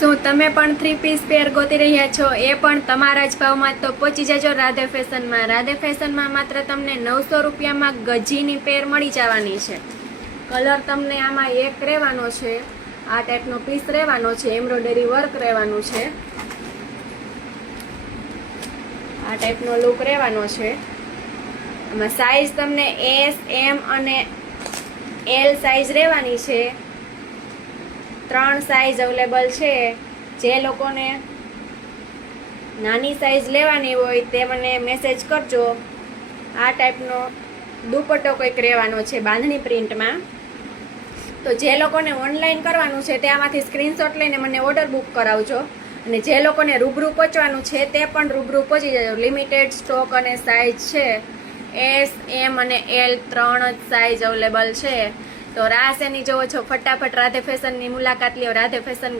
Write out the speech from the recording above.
શું તમે પણ 3 પીસ પેર ગોતી રહ્યા છો? એ પણ તમારા જ ભાવમાં? તો પહોંચી જજો રાધે ફેશનમાં. રાધે ફેશનમાં માત્ર તમને 900 રૂપિયામાં ગજીની પેર મળી જવાની છે. કલર તમને આમાં એક રહેવાનો છે, આ ટાઈપનો પીસ રહેવાનો છે, એમ્બ્રોઇડરી વર્ક રહેવાનું છે, આ ટાઈપનો લુક રહેવાનો છે. આમાં સાઈઝ તમને એસ, એમ અને એલ સાઈઝ રહેવાની છે. 3 સાઈઝ અવેલેબલ છે. જે લોકોને નાની સાઈઝ લેવાની હોય તે મને મેસેજ કરજો. આ ટાઈપનો દુપટ્ટો કંઈક રહેવાનો છે બાંધણી પ્રિન્ટમાં. તો જે લોકોને ઓનલાઈન કરવાનું છે તે આમાંથી સ્ક્રીનશોટ લઈને મને ઓર્ડર બુક કરાવજો. અને જે લોકોને રૂબરૂ પહોંચવાનું છે તે પણ રૂબરૂ પહોંચી જજો. લિમિટેડ સ્ટોક અને સાઈઝ છે. એસ, એમ અને એલ 3 જ સાઈઝ અવેલેબલ છે. તો રાહ શેની જોવો છો? ફટાફટ રાધે ફેશનની મુલાકાત લ્યો. રાધે ફેશન